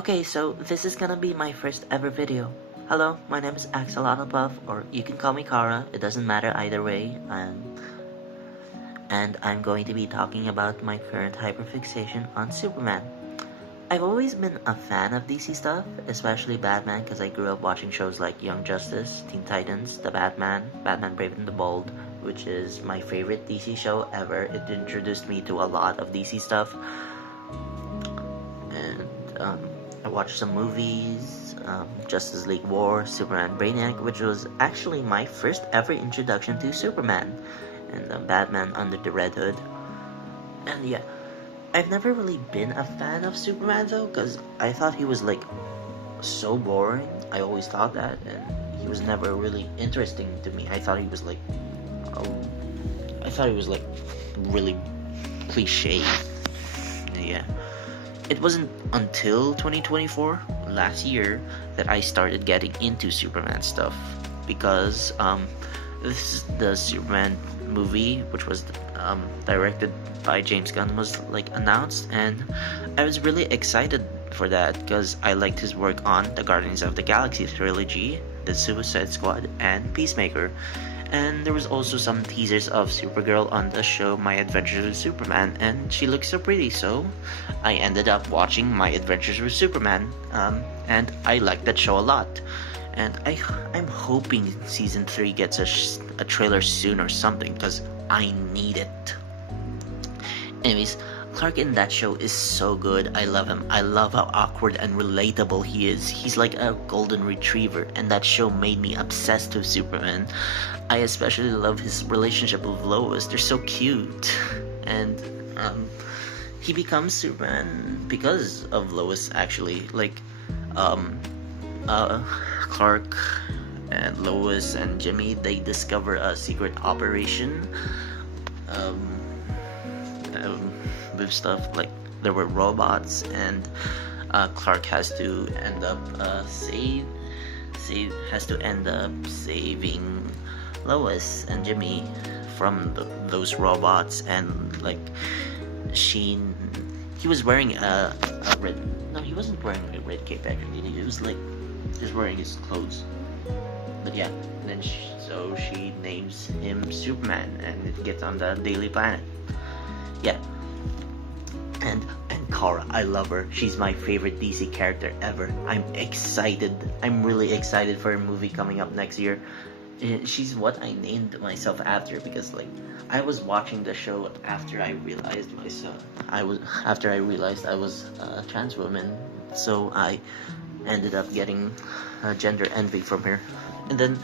Okay, so this is gonna be my first ever video. Hello, my name is Axolotl, or you can call me Kara, it doesn't matter either way. And I'm going to be talking about my current hyperfixation on Superman. I've always been a fan of DC stuff, especially Batman, because I grew up watching shows like Young Justice, Teen Titans, The Batman, Batman Brave and the Bold, which is my favorite DC show ever. It introduced me to a lot of DC stuff. And I watched some movies, Justice League War, Superman Brainiac, which was actually my first ever introduction to Superman, and Batman Under the Red Hood. And yeah, I've never really been a fan of Superman though, because I thought he was like so boring. I always thought that, and he was never really interesting to me. I thought he was like really cliche. Yeah. It wasn't until 2024, last year, that I started getting into Superman stuff, because this is the Superman movie, which was directed by James Gunn, was like announced, and I was really excited for that because I liked his work on the Guardians of the Galaxy trilogy, the Suicide Squad, and Peacemaker. And there was also some teasers of Supergirl on the show My Adventures with Superman, and she looks so pretty, so I ended up watching My Adventures with Superman, and I liked that show a lot. And I'm hoping season 3 gets a trailer soon or something, because I need it. Anyways, Clark in that show is so good. I love him. I love how awkward and relatable he is. He's like a golden retriever, and that show made me obsessed with Superman. I especially love his relationship with Lois. They're so cute. And he becomes Superman because of Lois, actually. Like, Clark and Lois and Jimmy, they discover a secret operation with stuff like there were robots, and Clark has to end up saving Lois and Jimmy from those robots. And like he was wearing a red, no, he wasn't wearing a red cape actually, he was like just wearing his clothes. But yeah, then she names him Superman, and it gets on the Daily Planet. Yeah. And Kara, I love her. She's my favorite DC character ever. I'm excited. I'm really excited for a movie coming up next year. She's what I named myself after, because like I was watching the show after I realized I was a trans woman, so I ended up getting gender envy from her. And then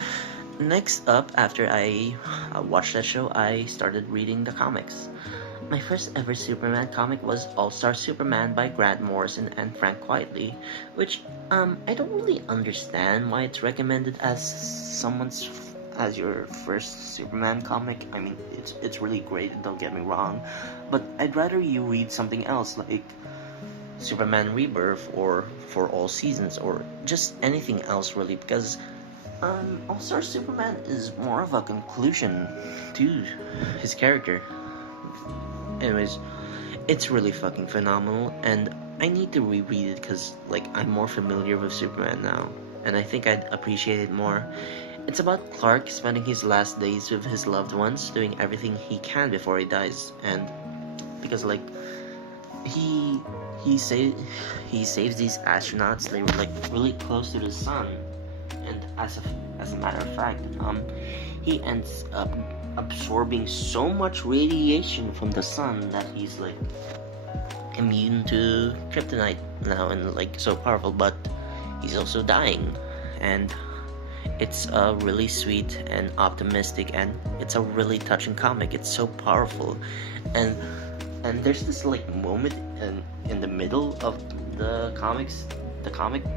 next up, after I watched that show, I started reading the comics. My first ever Superman comic was All-Star Superman by Grant Morrison and Frank Quitely, which I don't really understand why it's recommended as your first Superman comic. I mean, it's really great, don't get me wrong, but I'd rather you read something else like Superman Rebirth or For All Seasons, or just anything else really, because All-Star Superman is more of a conclusion to his character. Anyways, it's really fucking phenomenal, and I need to reread it because like I'm more familiar with Superman now, and I think I'd appreciate it more. It's about Clark spending his last days with his loved ones, doing everything he can before he dies, and because like he saves these astronauts. They were like really close to the sun, and as a matter of fact, he ends up absorbing so much radiation from the sun that he's like immune to kryptonite now, and like so powerful, but he's also dying. And it's a really sweet and optimistic, and it's a really touching comic. It's so powerful, and there's this like moment in the middle of the comic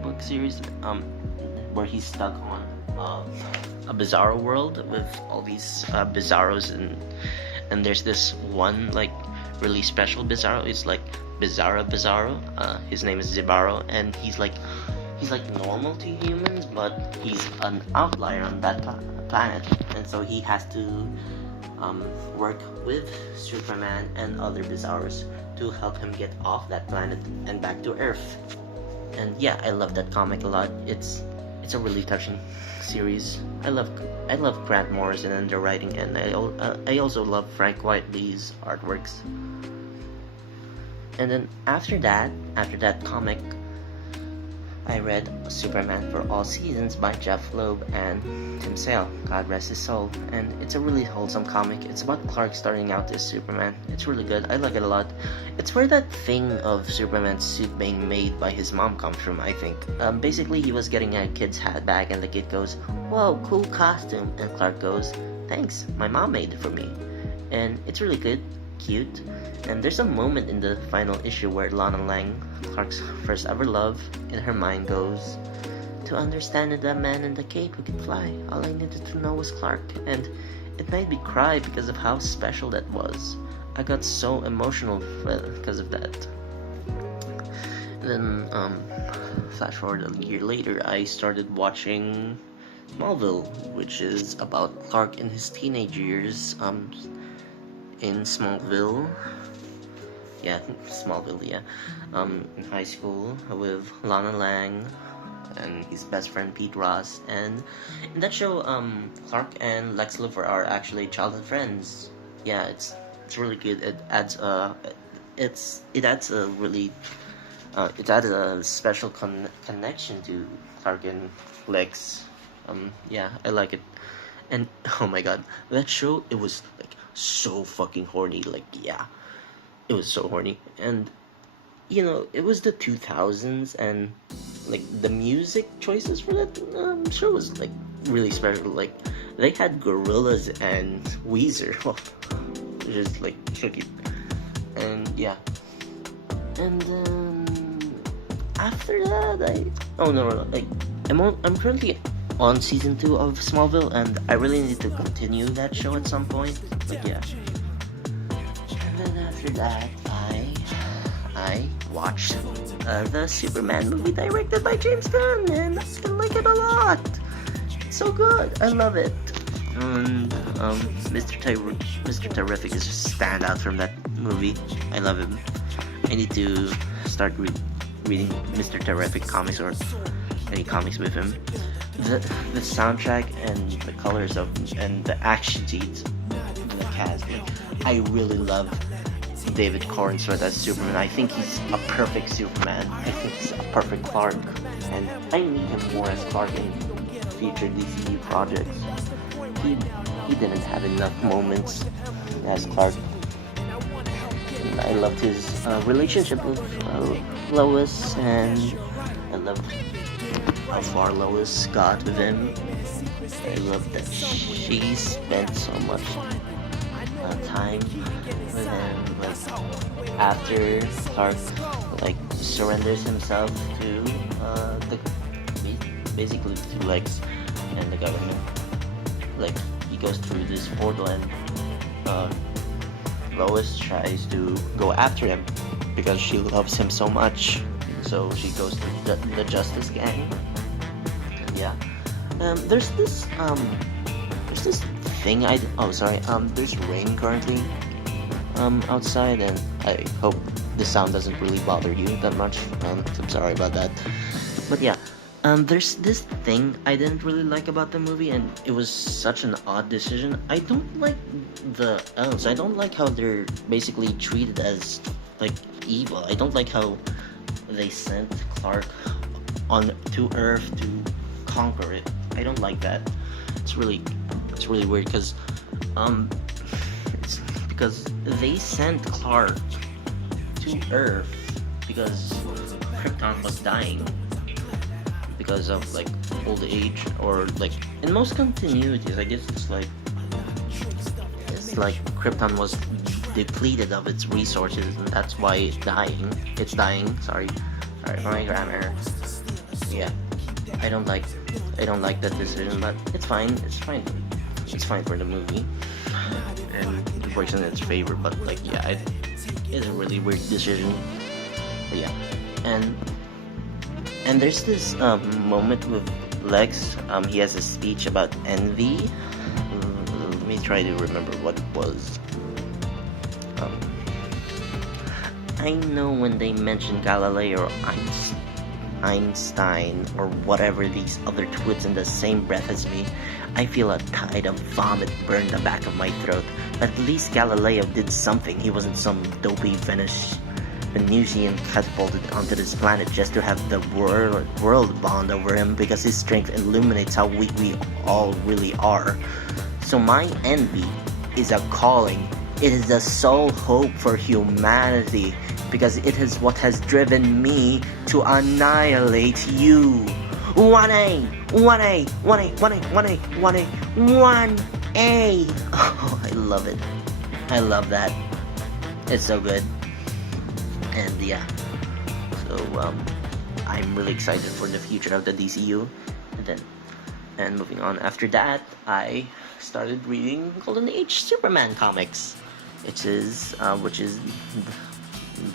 book series where he's stuck on a bizarro world with all these bizarros, and there's this one like really special bizarro. It's like Bizarro. His name is Zibaro, and he's like normal to humans, but he's an outlier on that planet, and so he has to work with Superman and other Bizarros to help him get off that planet and back to Earth. And yeah, I love that comic a lot. It's a really touching series. I love Grant Morrison and the writing, and I also love Frank Whiteley's artworks. And then after that comic, I read Superman for All Seasons by Jeff Loeb and Tim Sale, God rest his soul, and it's a really wholesome comic. It's about Clark starting out as Superman. It's really good. I like it a lot. It's where that thing of Superman's suit being made by his mom comes from, I think. Basically, he was getting a kid's hat back, and the kid goes, "Whoa, cool costume," and Clark goes, "Thanks, my mom made it for me." And it's really good, cute, and there's a moment in the final issue where Lana Lang, Clark's first ever love, in her mind goes, "To understand that man in the cape who could fly, all I needed to know was Clark," and it made me cry because of how special that was. I got so emotional because of that. And then, flash forward a year later, I started watching Smallville, which is about Clark in his teenage years, in Smallville. Yeah, Smallville, yeah. In high school with Lana Lang and his best friend Pete Ross. And in that show, Clark and Lex Luthor are actually childhood friends. Yeah, it's really good. It adds a really it adds a special connection to Clark and Lex. Yeah, I like it. And oh my god, that show, it was like so fucking horny. Like, yeah, it was so horny. And it was the 2000s, and like the music choices for that show was like really special. Like, they had Gorillaz and Weezer, which is like tricky. And yeah, and then after that, like I'm currently on season 2 of Smallville, and I really need to continue that show at some point. But yeah, and then after that, I watched the Superman movie directed by James Gunn, and I like it a lot. It's so good. I love it. And Mr. Terrific is just stand out from that movie. I love him. I need to start reading Mr. Terrific comics, or any comics with him. The soundtrack and the colors and the action scenes, and the cast. Like, I really love David Cornsworth as Superman. I think he's a perfect Superman. I think he's a perfect Clark, and I need him more as Clark in future DCU projects. He didn't have enough moments as Clark. And I loved his relationship with Lois, and I loved how far Lois got with him. I love that she spent so much time with him. Like, after Clark surrenders himself to basically to Lex and the government. Like, he goes through this portal, and Lois tries to go after him because she loves him so much. So she goes to the Justice Gang. Yeah. There's this thing there's rain currently outside, and I hope the sound doesn't really bother you that much. I'm sorry about that. But yeah, there's this thing I didn't really like about the movie, and it was such an odd decision. I don't like the elves. I don't like how they're basically treated as like evil. I don't like how they sent Clark to Earth to conquer it. I don't like that. It's really weird because they sent Clark to Earth because Krypton was dying because of like old age, or like in most continuities, I guess it's like Krypton was depleted of its resources, and that's why it's dying. Sorry for my grammar. Yeah, I don't like that decision, but it's fine for the movie, and it works in its favor. But like, yeah, it's a really weird decision. But yeah, and there's this moment with Lex. He has a speech about envy. Let me try to remember what it was. I know when they mentioned Galileo, Einstein or whatever these other twits in the same breath as me, I feel a tide of vomit burn the back of my throat. At least Galileo did something. He wasn't some dopey Venusian catapulted onto this planet just to have the world bond over him because his strength illuminates how weak we all really are. So my envy is a calling. It is the sole hope for humanity because it is what has driven me to annihilate you. 1A, 1A, 1A, 1A, 1A, 1A, 1A. Oh, I love it. I love that. It's so good. And yeah, so I'm really excited for the future of the DCU. And moving on after that, I started reading Golden Age Superman comics, which is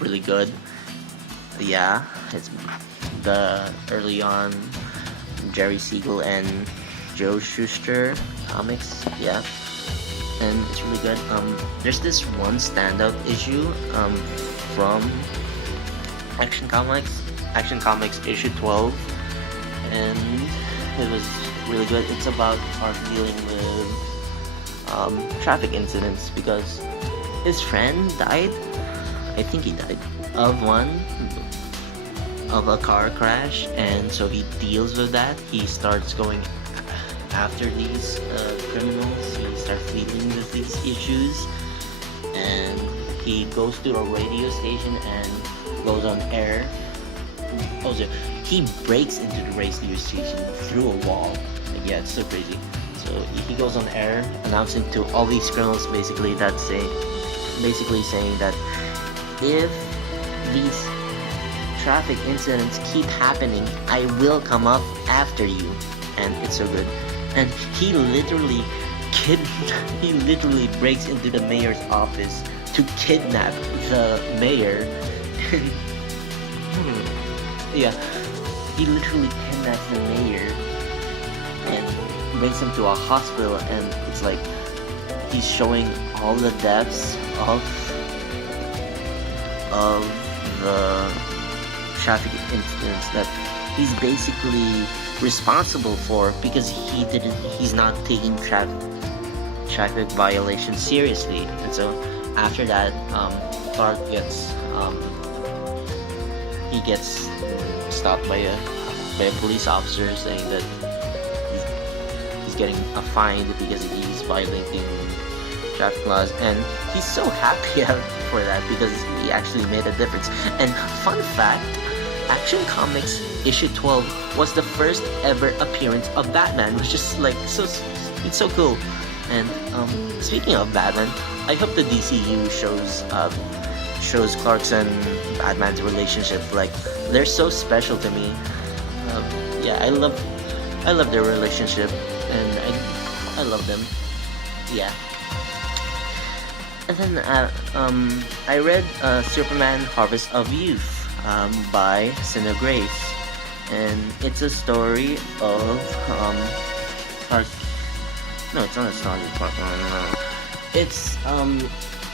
really good. Yeah, it's the early on Jerry Siegel and Joe Shuster comics. Yeah, and it's really good. There's this one standout issue from Action Comics issue 12, and it was really good. It's about Clark dealing with traffic incidents because his friend died. I think he died of a car crash, and so he deals with that. He starts going after these criminals. He starts dealing with these issues, and he goes to a radio station and goes on air. Also, he breaks into the radio station through a wall. Like, yeah, it's so crazy. So he goes on air announcing to all these criminals basically saying that if these traffic incidents keep happening, I will come up after you. And it's so good. And he literally breaks into the mayor's office to kidnap the mayor. Yeah, he literally kidnaps the mayor and brings him to a hospital, and it's like he's showing all the deaths of the traffic incidents that he's basically responsible for because he's not taking traffic violations seriously. And so after that, Clark gets stopped by a police officer saying that he's getting a fine because he's violating traffic laws, and he's so happy for that because he actually made a difference. And fun fact, Action Comics issue 12 was the first ever appearance of Batman, which is like it's so cool. And speaking of Batman, I hope the DCU shows Clark's and Batman's relationship. Like, they're so special to me. Yeah, I love their relationship, and I love them. Yeah. And then I read Superman Harvest of Youth by Sinner Grace, and it's a story of Clark. No, it's not a story of Clark. No.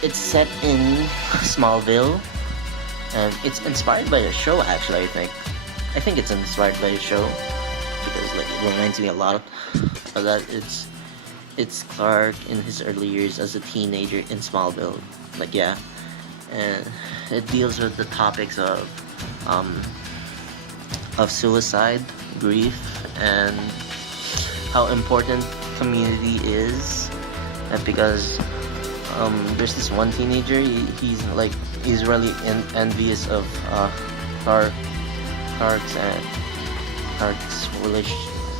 It's set in Smallville, and it's inspired by a show. Actually, I think it's inspired by a show because like it reminds me a lot of that. It's Clark in his early years as a teenager in Smallville. Like, yeah, and it deals with the topics of suicide, grief, and how important community is. And because there's this one teenager, he's really envious of Clark's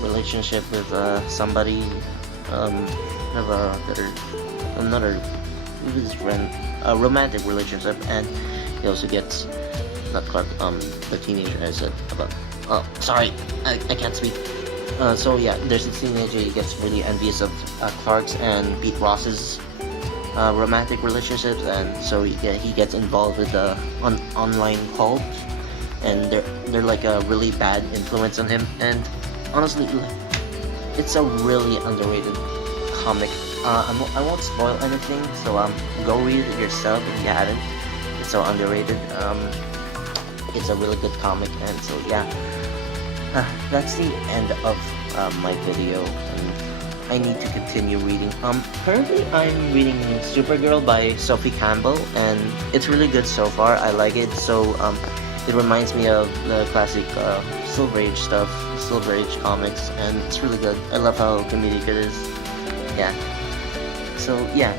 relationship with somebody. Another his friend, a romantic relationship, and he also gets not Clark, the teenager I said about. Oh, sorry, I can't speak. So yeah, there's a teenager. He gets really envious of Clark's and Pete Ross's romantic relationships, and so he gets involved with the online cult, and they're like a really bad influence on him. And honestly, it's a really underrated comic. I won't spoil anything, so go read it yourself if you haven't. It's so underrated. It's a really good comic, and so yeah. That's the end of my video. And I need to continue reading. Currently I'm reading Supergirl by Sophie Campbell, and it's really good so far. I like it. So it reminds me of the classic Silver Age stuff, Silver Age comics, and it's really good. I love how comedic it is. Yeah. So yeah,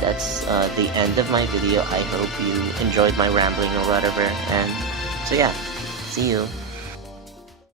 that's the end of my video. I hope you enjoyed my rambling or whatever. And so yeah, see you.